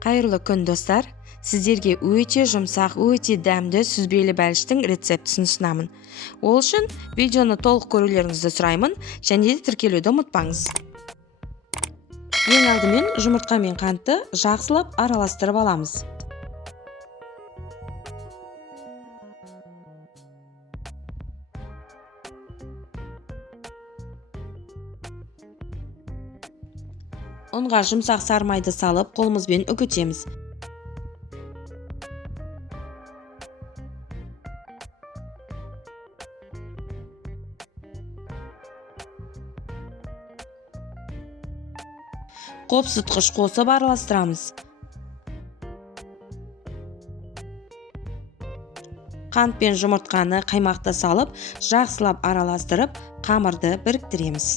Қайырлы күн достар. Сіздерге өте жұмсақ, өте дәмді сүзбелі бәліштің рецептісін ұсынамын. Ол үшін видеоны толық көрулеріңізді сұраймын, және де тіркелуді ұмытпаңыз. Ең алдымен жұмыртқа мен қантты жақсылап араластырып аламыз. Ұнға жұмсақ сары майды салып, қолымызбен үгітеміз. Қопсытқыш қосып араластырамыз. Қант пен жұмыртқаны қаймақта салып, жақсылап араластырып, қамырды біріктіреміз.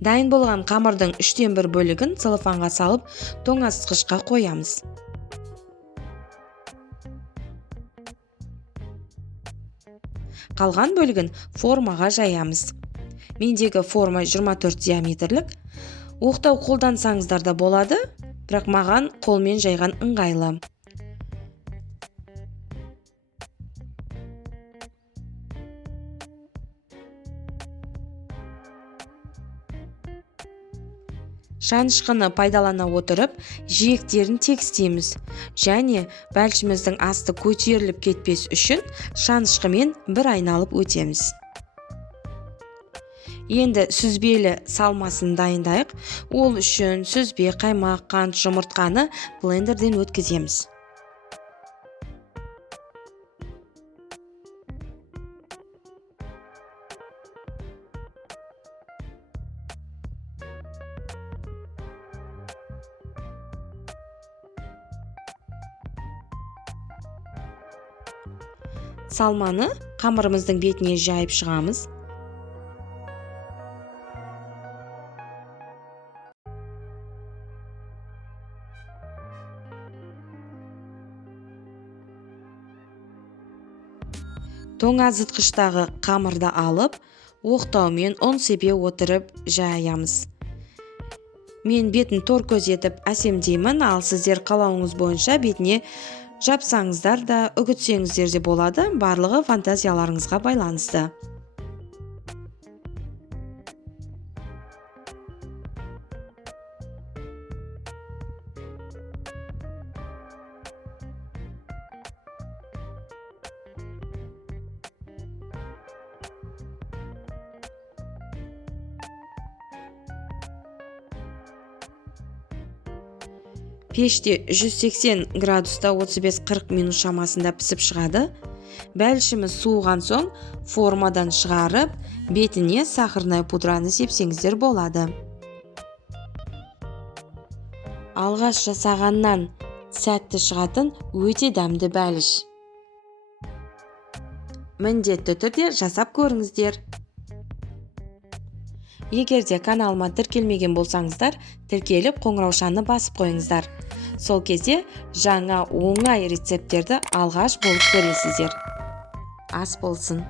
Дайын болған қамырдың 1/3 бөлігін целлофанға салып, тоңазытқышқа қоямыз. Қалған бөлігін формаға жаямыз. Мендегі форма 24 диаметрлік. Оқтау қолдансаңыздар да болады, бірақ маған қолмен жайған ыңғайлы. Шанышқыны пайдалана отырып, жиектерін тегістейміз, және бәлішіміздің асты көтеріліп кетпес үшін шанышқымен бір айналып өтеміз. Енді сүзбелі салмасын дайындайық. Ол үшін сүзбе, қаймақ, қант, жұмыртқаны блендерден өткіземіз. Салманы қамырымыздың бетіне жайып шығамыз. Тоңазытқыштағы қамырды алып, оқтаумен ұн сепе отырып жаямыз. Мен бетін тор көз етіп әсемдеймін, ал сіздер қалауыңыз бойынша бетіне жапсаңыздар да, үгітсеңіздер де болады, барлығы фантазияларыңызға байланысты. Пеште 180 градуста 35-40 минут шамасында пісіп шығады. Бәлішіміз суыған соң формадан шығарып, бетіне сахарный пудраны сепсеңіздер болады. Алғаш жасағаннан сәтті шығатын өте дәмді бәліш. Міндетті түрде жасап көріңіздер. Егер де каналыма тіркелмеген болсаңыздар, тіркеліп қоңыраушаны басып қойыңыздар. Сол кезде жаңа оңай рецепттерді алғаш болып көресіздер. Ас болсын!